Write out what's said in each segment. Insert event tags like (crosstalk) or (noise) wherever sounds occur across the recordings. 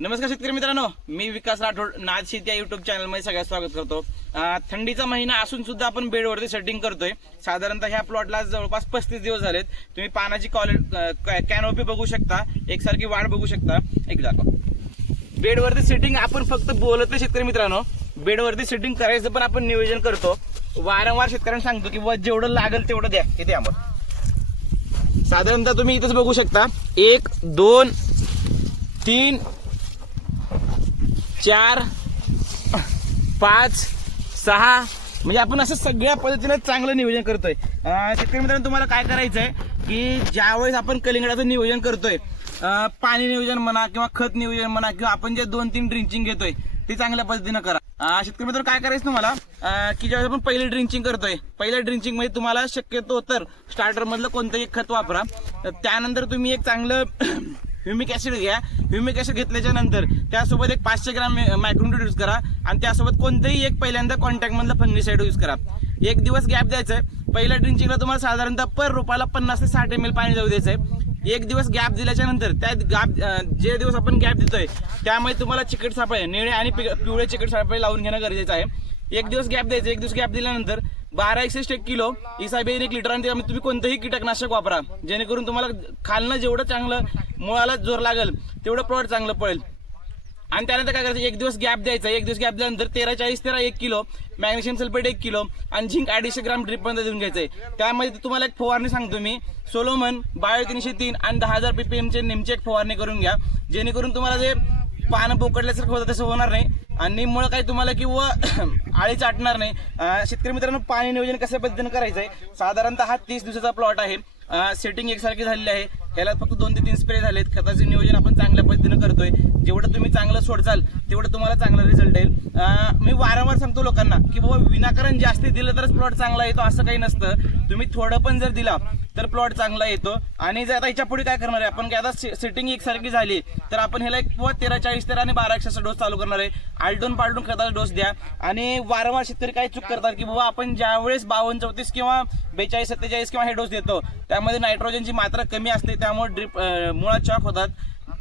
नमस्कार शेतकरी मित्रांनो मी विकास राठोड नाद शेती या युट्यूब चॅनलमध्ये सगळ्यात स्वागत करतो. थंडीचा महिना असून सुद्धा आपण बेडवरती सेटिंग करतोय. साधारणतः ह्या प्लॉटला जवळपास पस्तीस दिवस झालेत. तुम्ही पानाची क्वालिटी कॅनोपी बघू शकता. एकसारखी वाढ बघू शकता. एक बेडवरती सेटिंग आपण फक्त बोलत नाही शेतकरी मित्रांनो. बेडवरती सेटिंग करायचं पण आपण नियोजन करतो. वारंवार शेतकऱ्यांना सांगतो की बुवा जेवढं लागेल तेवढं द्या. इथे आम्हाला? साधारणतः तुम्ही इथंच बघू शकता. एक दोन तीन चार पाच सहा. म्हणजे आपण असं सगळ्या पद्धतीने चांगलं नियोजन करतोय. शेतकरी मित्रांनो तुम्हाला काय करायचं आहे की ज्यावेळेस आपण कलिंगडाचं नियोजन करतोय पाणी नियोजन म्हणा किंवा खत नियोजन म्हणा किंवा आपण जे दोन तीन ड्रिंचिंग घेतोय ते चांगल्या पद्धतीनं करा. शेतकरी मित्र काय करायचं तुम्हाला? की ज्यावेळेस आपण पहिली ड्रिंचिंग करतोय पहिल्या ड्रिंचिंगमध्ये तुम्हाला शक्यतो तर स्टार्टर मधलं कोणतंही खत वापरा. तर त्यानंतर तुम्ही एक चांगलं ह्युमिक ऍसिड घ्या. ह्युमिक ऍसिड घेतल्याच्या नंतर त्यासोबत एक पाचशे ग्राम मायक्रोन्यूट यूज करा. आणि त्यासोबत कोणतंही एक पहिल्यांदा कॉन्टॅक्टमधलं फंगिसाइड यूज करा. एक दिवस गॅप द्यायचा आहे पहिल्या ड्रिंचिंगला तुम्हाला साधारणतः पर रोपाला पन्नास ते साठ एम एल पाणी जाऊ द्यायचं आहे एक दिवस गॅप दिल्याच्या नंतर त्या गॅप जे दिवस आपण गॅप देतोय त्यामुळे तुम्हाला चिकट सापळे निळे आणि पि- पिवळे चिकट सापळे लावून घेणं गरजेचं आहे. एक दिवस गॅप द्यायचं एक दिवस गॅप दिल्यानंतर बारा एकशे एक किलो इसाबेन एक लिटर आणि त्यामध्ये तुम्ही कोणतंही कीटकनाशक वापरा. जेणेकरून तुम्हाला खालनं जेवढं चांगलं मुळाला जोर लागेल तेवढं प्लॉट चांगलं पडेल. आणि त्यानंतर काय करायचं? एक दिवस गॅप द्यायचा. एक दिवस गॅप दिल्यानंतर तेरा चाळीस तेरा एक किलो मॅग्नेशियम सल्फेट एक किलो आणि झिंक अडीचशे ग्राम ड्रिप देऊन घ्यायचं आहे त्यामध्ये तुम्हाला एक फवारणी सांगतो मी. सोलोमन बायो तीनशे तीन आणि दहा हजार पीपीएमचे नेमचे एक फवारणी करून घ्या. जेणेकरून तुम्हाला जे पानं बोकडल्यासारखं होतं तसं होणार नाही. आणि मुळं काही तुम्हाला किंवा (clears throat) आळी चाटणार नाही. शेतकरी मित्रांनो पाणी नियोजन कशा पद्धतीने करायचं आहे साधारणतः हा तीस दिवसाचा प्लॉट आहे. सेटिंग एकसारखी झालेली आहे. ह्याला फक्त दोन ते तीन स्प्रे झालेत. खताचे नियोजन आपण चांगल्या पद्धतीनं करतोय. जेवढं तुम्ही चांगलं सोडचाल तेवढं तुम्हाला चांगला रिझल्ट येईल. मी वारंवार सांगतो लोकांना की बाबा विनाकारण जास्ती दिलं तरच प्लॉट चांगला येतो असं काही नसतं. तुम्ही थोडं पण जर दिला तर प्लॉट चांगला येतो. आणि जर आता याच्यापुढे काय करणार आहे? आपण काय आता सेटिंग एकसारखी झाली तर आपण ह्याला एक किंवा तेरा चाळीस तेरा आणि बारा एकशेचा डोस चालू करणार आहे. आलटून पालटून खताचा डोस द्या. आणि वारंवार शेतकरी काय चूक करतात की बाबा आपण ज्यावेळेस बावन्न चौतीस किंवा बेचाळीस सत्तेचाळीस किंवा हे डोस देतो त्यामध्ये नायट्रोजनची मात्रा कमी असते त्यामुळे ड्रिप मुळात चॉक होतात.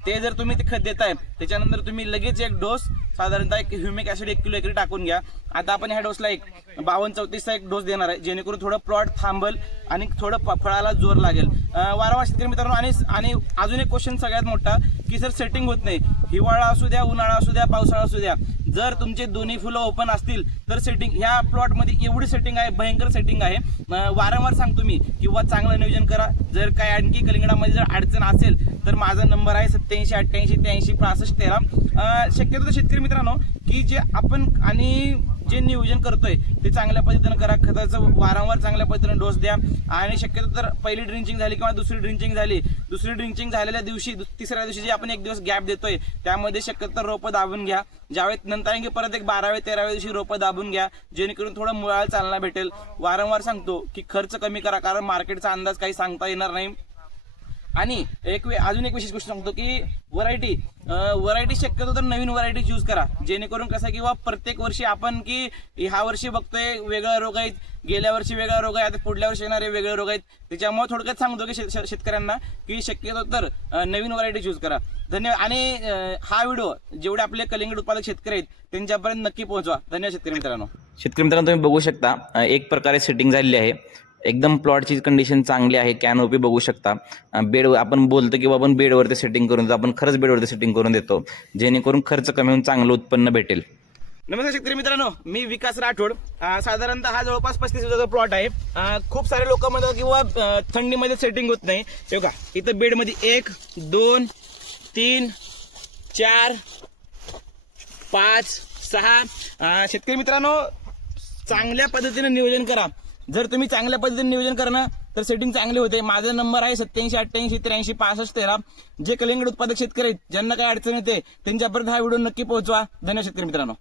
ते जर तुम्ही ते खत देताय त्याच्यानंतर तुम्ही लगेच एक डोस साधारणतः एक ह्युमिक ऍसिड एक किलो एकरी टाकून घ्या. आता आपण ह्या डोसला एक बावन्न चौतीसचा एक डोस देणार आहे. जेणेकरून थोडं प्लॉट थांबल आणि थोडं फळाला जोर लागेल. वारंवार शेतकरी मित्रांनो आणि आणि अजून एक क्वेश्चन सगळ्यात मोठा की सर सेटिंग होत नाही. हिवाळा असू द्या उन्हाळा असू द्या पावसाळा असू द्या. जर तुमचे दोन्ही फुलं ओपन असतील तर सेटिंग ह्या प्लॉटमध्ये एवढी सेटिंग आहे भयंकर सेटिंग आहे. वारंवार सांगतो मी किंवा चांगलं नियोजन करा. जर काय आणखी कलिंगडामध्ये जर अडचण असेल तर माझा नंबर आहे सत्याऐंशी अठ्ठ्याऐंशी त्र्याऐंशी पासष्ट तेरा. शक्यतो शेतकरी मित्रांनो की जे आपण आणि जे नियोजन करतोय ते चांगल्या पद्धतीनं करा. खताचं वारंवार चांगल्या पद्धतीनं डोस द्या. आणि शक्यतो तर पहिली ड्रिंचिंग झाली किंवा दुसरी ड्रिंचिंग झाली दुसरी ड्रिंचिंग झालेल्या दिवशी दु- तिसऱ्या दिवशी जे आपण एक दिवस गॅप देतोय त्यामध्ये शक्यतो रोपं दाबून घ्या. ज्यावेळेस नंतर की परत एक बाराव्या तेराव्या दिवशी रोपं दाबून घ्या जेणेकरून थोडं मुळाला चालना भेटेल. वारंवार सांगतो की खर्च कमी करा कारण मार्केटचा अंदाज काही सांगता येणार नाही. आणि एक अजून एक विशेष गोष्ट सांगतो की व्हरायटी व्हरायटी शक्यतो तर नवीन व्हरायटी चूज करा. जेणेकरून कसं किंवा प्रत्येक वर्षी आपण की ह्या वर्षी बघतोय वेगळा रोग आहेत गेल्या वर्षी वेगळा रोग आहे आता पुढल्या वर्षी येणारे वेगळे रोग आहेत. त्याच्यामुळे थोडक्यात सांगतो की शेतकऱ्यांना की शक्यतो तर नवीन व्हरायटी चूज करा. धन्यवाद. आणि हा व्हिडिओ जेवढे आपले कलिंगड उत्पादक शेतकरी आहेत त्यांच्यापर्यंत नक्की पोहोचवा. धन्यवाद शेतकरी मित्रांनो. शेतकरी मित्रांनो तुम्ही बघू शकता एक प्रकारे सेटिंग झालेली आहे. एकदम प्लॉटची कंडिशन चांगली आहे कॅनोपी बघू शकता. बेड आपण बोलतो की बाबा आपण बेडवरती सेटिंग करून देतो आपण खरंच बेडवरती सेटिंग करून देतो. जेणेकरून खर्च कमी होऊन चांगलं उत्पन्न भेटेल. नमस्कार शेतकरी मित्रांनो मी विकास राठोड. साधारणतः हा जवळपास पस्तीस हजारचा प्लॉट आहे. खूप सारे लोक म्हणतात किंवा थंडीमध्ये सेटिंग होत नाही. हे का इथं बेडमध्ये एक दोन तीन चार पाच सहा. शेतकरी मित्रांनो चांगल्या पद्धतीने नियोजन करा. जर तुम्ही चांगल्या पद्धतीने नियोजन करणं तर सेटिंग चांगली होते. माझा नंबर आहे सत्याऐंशी अठ्ठ्याऐंशी त्र्याऐंशी पासष्ट तेरा. जे कलिंगड उत्पादक शेतकरी आहेत ज्यांना काही अडचण येते त्यांच्यापर्यंत हा व्हिडिओ नक्की पोहोचवा. धन्यवाद शेतकरी मित्रांनो.